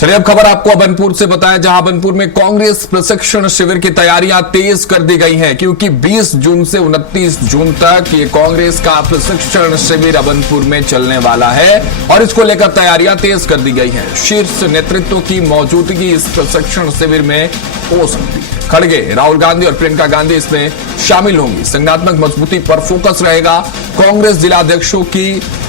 चलिए अब खबर आपको अभनपुर से बताएं, जहां अभनपुर में कांग्रेस प्रशिक्षण शिविर की तैयारियां तेज कर दी गई हैं, क्योंकि 20 जून से 29 जून तक ये कांग्रेस का प्रशिक्षण शिविर अभनपुर में चलने वाला है और इसको लेकर तैयारियां तेज कर दी गई हैं। शीर्ष नेतृत्व की मौजूदगी इस प्रशिक्षण शिविर में हो सकती है। खड़गे, राहुल गांधी और प्रियंका गांधी इसमें शामिल होंगी। संगठनात्मक मजबूती पर फोकस रहेगा। कांग्रेस जिलाध्यक्षों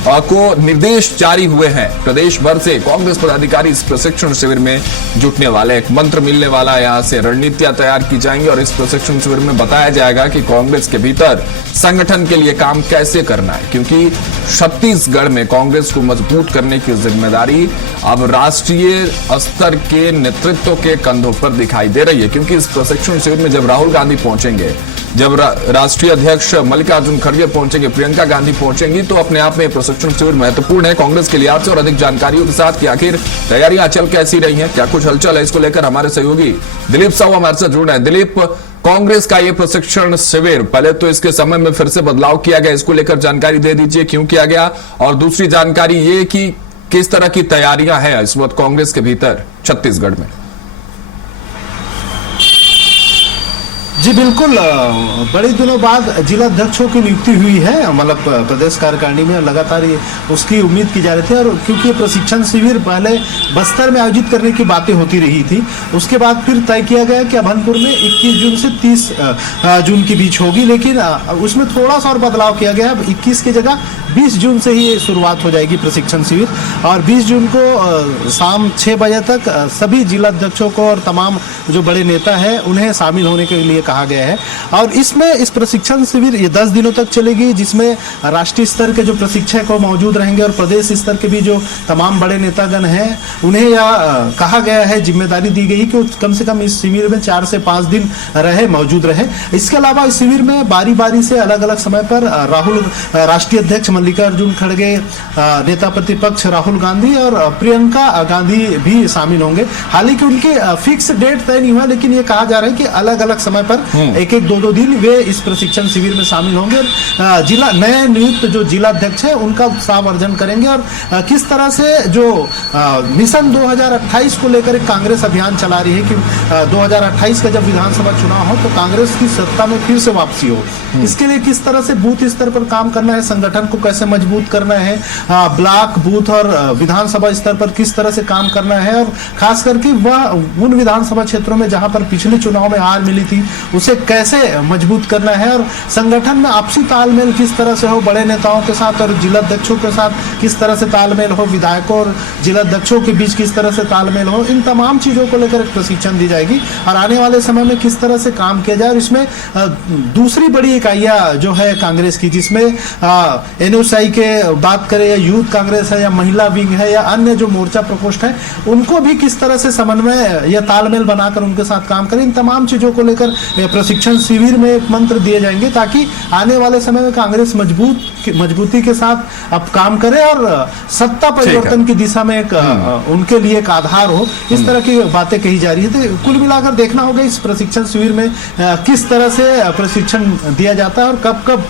को निर्देश जारी हुए हैं। प्रदेश भर से कांग्रेस पदाधिकारी इस प्रशिक्षण शिविर में जुटने वाले। एक मंत्र मिलने वाला है, यहां से रणनीतियां तैयार की जाएंगी और इस प्रशिक्षण शिविर में बताया जाएगा कि कांग्रेस के भीतर संगठन के लिए काम कैसे करना है, क्योंकि छत्तीसगढ़ में कांग्रेस को मजबूत करने की जिम्मेदारी अब राष्ट्रीय स्तर के नेतृत्व के कंधों पर दिखाई दे रही है। क्योंकि इस प्रशिक्षण शिविर में जब राहुल गांधी पहुंचेंगे, जब राष्ट्रीय अध्यक्ष मल्लिकार्जुन खड़गे पहुंचेंगे, प्रियंका गांधी पहुंचेंगी, तो अपने आप में प्रशिक्षण शिविर महत्वपूर्ण है कांग्रेस के लिहाज से। और अधिक जानकारियों के साथ कि आखिर तैयारियां चल कैसी रही हैं, क्या कुछ हलचल है, इसको लेकर हमारे सहयोगी दिलीप साहू हमारे साथ जुड़ रहे हैं। दिलीप, कांग्रेस का ये प्रशिक्षण शिविर, पहले तो इसके समय में फिर से बदलाव किया गया, इसको लेकर जानकारी दे दीजिए, क्यों किया गया, और दूसरी जानकारी ये कि किस तरह की तैयारियां हैं इस वक्त कांग्रेस के भीतर छत्तीसगढ़ में। जी बिल्कुल, बड़े दिनों बाद जिला अध्यक्षों की नियुक्ति हुई है, मतलब प्रदेश कार्यकारिणी में लगातार उसकी उम्मीद की जा रही थी। और क्योंकि ये प्रशिक्षण शिविर पहले बस्तर में आयोजित करने की बातें होती रही थी, उसके बाद फिर तय किया गया कि अभनपुर में 21 जून से 30 जून के बीच होगी, लेकिन उसमें थोड़ा सा और बदलाव किया गया। 21 की जगह 20 जून से ही शुरुआत हो जाएगी प्रशिक्षण शिविर, और 20 जून को शाम 6 बजे तक सभी जिला अध्यक्षों को और तमाम जो बड़े नेता हैं उन्हें शामिल होने के लिए कहा गया है। और इसमें इस प्रशिक्षण शिविर ये 10 दिनों तक चलेगी, जिसमें राष्ट्रीय स्तर के जो प्रशिक्षक वो मौजूद रहेंगे और प्रदेश स्तर के भी जो तमाम बड़े नेतागण हैं उन्हें यह कहा गया है, जिम्मेदारी दी गई कि कम से कम इस शिविर में 4 से 5 दिन मौजूद रहे। इसके अलावा इस शिविर में बारी बारी से अलग अलग समय पर राष्ट्रीय अध्यक्ष मल्लिकार्जुन खड़गे, नेता प्रतिपक्ष राहुल गांधी और प्रियंका गांधी भी शामिल होंगे। हालांकि उनके फिक्स डेट तय नहीं हुआ, लेकिन ये कहा जा रहा है कि अलग अलग समय पर एक 2 दिन वे इस प्रशिक्षण शिविर में शामिल होंगे। जिला नए नियुक्त जो जिला अध्यक्ष है उनका उत्साहवर्धन करेंगे और किस तरह से जो मिशन 2028 को लेकर एक कांग्रेस अभियान चला रही है कि 2028 का जब विधानसभा चुनाव हो तो कांग्रेस की सत्ता में फिर से वापसी हो, इसके लिए किस तरह से बूथ स्तर पर काम करना है, संगठन को कैसे मजबूत करना है, ब्लॉक बूथ और विधानसभा स्तर पर किस तरह से काम करना है, और खास करके वह उन विधानसभा क्षेत्रों में जहां पर पिछले चुनाव में हार मिली थी उसे कैसे मजबूत करना है, और संगठन में आपसी तालमेल किस तरह से हो, बड़े नेताओं के साथ और जिला अध्यक्षों के साथ किस तरह से तालमेल हो, विधायकों और जिला अध्यक्षों के बीच किस तरह से तालमेल हो, इन तमाम चीजों को लेकर प्रशिक्षण दी जाएगी। और आने वाले समय में किस तरह से काम किया जाए। और इसमें दूसरी बड़ी इकाइयां जो है कांग्रेस की, जिसमें एनएसआई के बात करें या यूथ कांग्रेस है या महिला विंग है या अन्य जो मोर्चा प्रकोष्ठ है, उनको भी किस तरह से समन्वय या तालमेल बनाकर उनके साथ काम करें, इन तमाम चीजों को लेकर प्रशिक्षण शिविर में एक मंत्र दिए जाएंगे, ताकि आने वाले समय में कांग्रेस मजबूती के साथ अब काम करे और सत्ता परिवर्तन की दिशा में एक उनके लिए एक आधार हो। इस तरह की बातें कही जा रही है। तो कुल मिलाकर देखना होगा इस प्रशिक्षण शिविर में किस तरह से प्रशिक्षण दिया जाता है और कब कब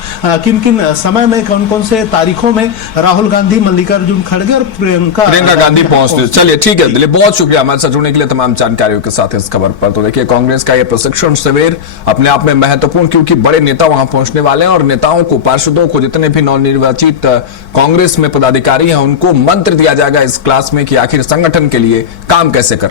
किन किन समय में कौन कौन से तारीखों में राहुल गांधी, मल्लिकार्जुन खड़गे और प्रियंका गांधी पहुंचते। चलिए ठीक है दिलीप, बहुत शुक्रिया हमारे साथ जुड़ने के लिए, तमाम जानकारियों के साथ इस खबर पर। तो देखिए, कांग्रेस का यह प्रशिक्षण शिविर अपने आप में महत्वपूर्ण, क्योंकि बड़े नेता वहां पहुंचने वाले हैं और नेताओं को, पार्षदों को, जितने भी नवनिर्वाचित कांग्रेस में पदाधिकारी हैं उनको मंत्र दिया जाएगा इस क्लास में कि आखिर संगठन के लिए काम कैसे करना है।